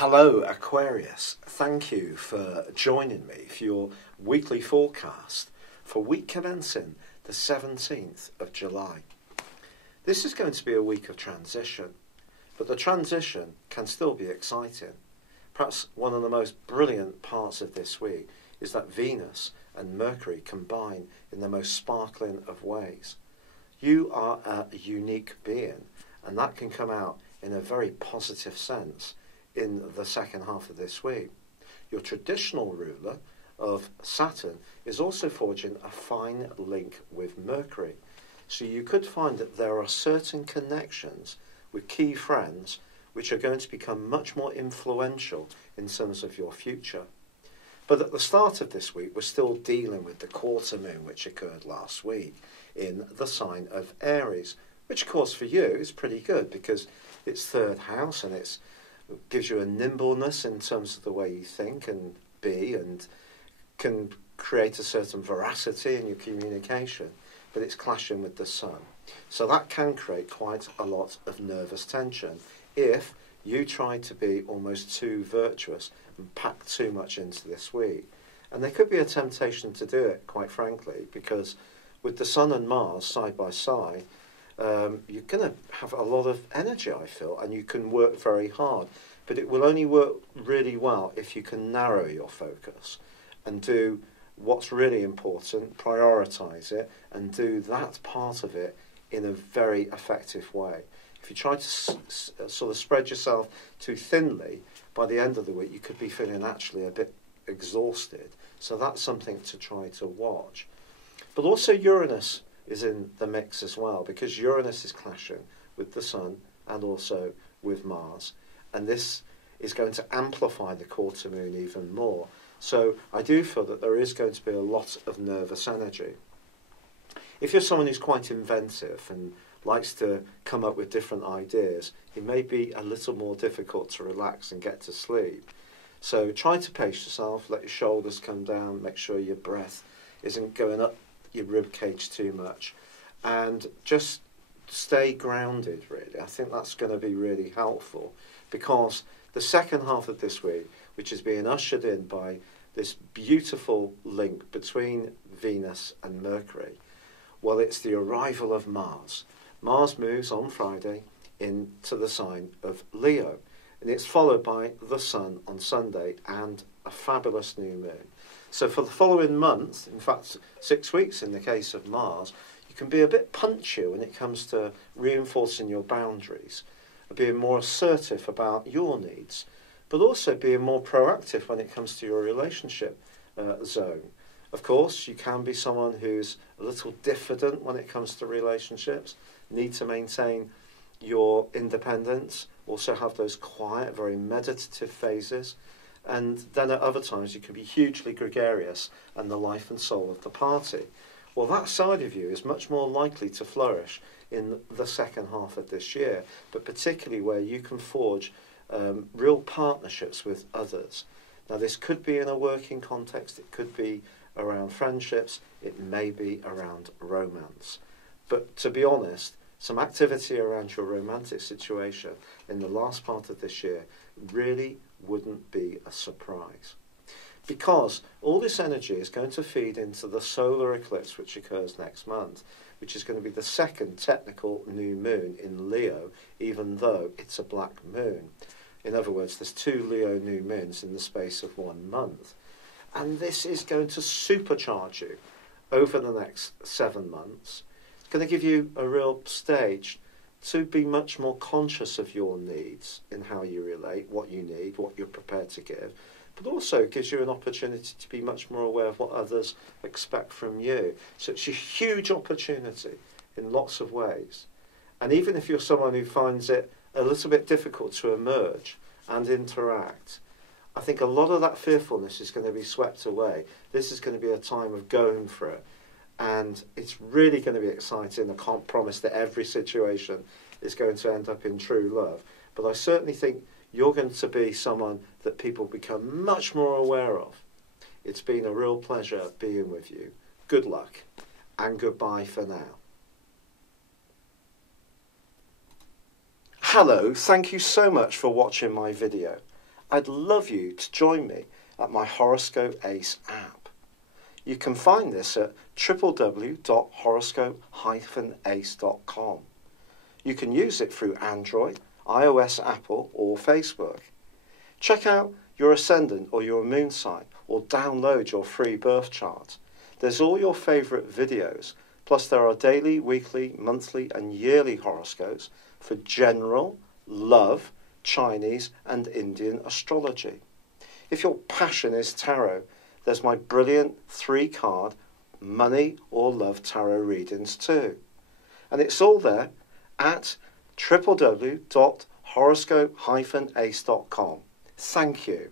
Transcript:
Hello Aquarius, thank you for joining me for your weekly forecast for week commencing the 17th of July. This is going to be a week of transition, but the transition can still be exciting. Perhaps one of the most brilliant parts of this week is that Venus and Mercury combine in the most sparkling of ways. You are a unique being, and that can come out in a very positive sense in the second half of this week. Your traditional ruler of Saturn is also forging a fine link with Mercury. So you could find that there are certain connections with key friends which are going to become much more influential in terms of your future. But at the start of this week, we're still dealing with the quarter moon which occurred last week in the sign of Aries, which of course for you is pretty good because it's third house and it gives you a nimbleness in terms of the way you think and be, and can create a certain veracity in your communication, but it's clashing with the sun. So that can create quite a lot of nervous tension if you try to be almost too virtuous and pack too much into this week. And there could be a temptation to do it, quite frankly, because with the sun and Mars side by side, you're going to have a lot of energy, I feel, and you can work very hard. But it will only work really well if you can narrow your focus and do what's really important, prioritise it, and do that part of it in a very effective way. If you try to sort of spread yourself too thinly, by the end of the week you could be feeling actually a bit exhausted. So that's something to try to watch. But also Uranus is in the mix as well, because Uranus is clashing with the Sun and also with Mars, and this is going to amplify the quarter moon even more. So I do feel that there is going to be a lot of nervous energy. If you're someone who's quite inventive and likes to come up with different ideas, it may be a little more difficult to relax and get to sleep. So try to pace yourself, let your shoulders come down, make sure your breath isn't going up your rib cage too much, and just stay grounded, really. I think that's going to be really helpful, because the second half of this week, which is being ushered in by this beautiful link between Venus and Mercury, well, it's the arrival of Mars. Mars moves on Friday into the sign of Leo, and it's followed by the Sun on Sunday and a fabulous new moon. So for the following month, in fact 6 weeks in the case of Mars, you can be a bit punchy when it comes to reinforcing your boundaries, being more assertive about your needs, but also being more proactive when it comes to your relationship zone. Of course, you can be someone who's a little diffident when it comes to relationships, need to maintain your independence, also have those quiet, very meditative phases. And then at other times you can be hugely gregarious and the life and soul of the party. Well, that side of you is much more likely to flourish in the second half of this year, but particularly where you can forge real partnerships with others. Now, this could be in a working context, it could be around friendships, it may be around romance. But to be honest, some activity around your romantic situation in the last part of this year really wouldn't be a surprise, because all this energy is going to feed into the solar eclipse which occurs next month, which is going to be the second technical new moon in Leo, even though it's a black moon. In other words, there's 2 Leo new moons in the space of 1 month, and this is going to supercharge you over the next 7 months. It's going to give you a real stage to be much more conscious of your needs in how you relate, what you need, what you're prepared to give, but also gives you an opportunity to be much more aware of what others expect from you. So it's a huge opportunity in lots of ways. And even if you're someone who finds it a little bit difficult to emerge and interact, I think a lot of that fearfulness is going to be swept away. This is going to be a time of going for it. And it's really going to be exciting. I can't promise that every situation is going to end up in true love, but I certainly think you're going to be someone that people become much more aware of. It's been a real pleasure being with you. Good luck, and goodbye for now. Hello, thank you so much for watching my video. I'd love you to join me at my Horoscope Ace app. You can find this at www.horoscope-ace.com. You can use it through Android, iOS, Apple or Facebook. Check out your ascendant or your moon sign or download your free birth chart. There's all your favourite videos, plus there are daily, weekly, monthly and yearly horoscopes for general, love, Chinese and Indian astrology. If your passion is tarot, there's my brilliant 3-card money or love tarot readings too. And it's all there at www.horoscope-ace.com. Thank you.